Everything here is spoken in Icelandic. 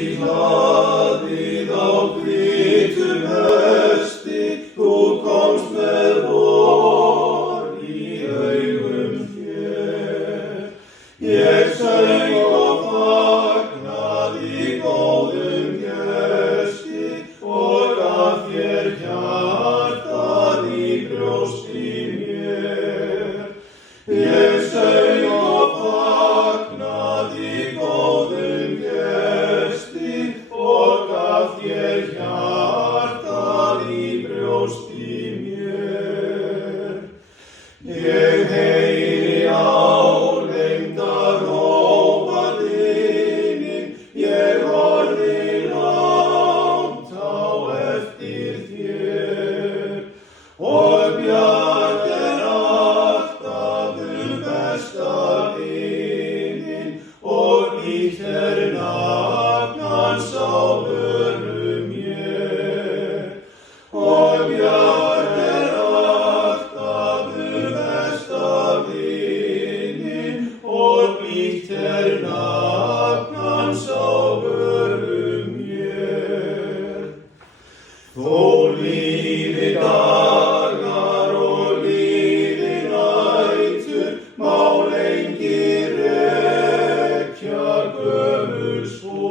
í hlaðið á hvítum hesti, þú komst með vor í augum þér. Ég söng og fagnaði góðum gesti og gaf þér hjartað í brjósti mér. Ég söng og fagnaði góðum gesti og gaf þér hjartað í brjósti mér. Ég heyri álengda rópa þínin, ég horfi langt á eftir þér. Og bjart alltaf besta vininn og nýtt nafn hans á vörum mér. Og bjart alltaf besta vininn og nýtt nafn hans á vörum mér. Þó líði dagar og líði nætur, má lengi rekja gömul spor.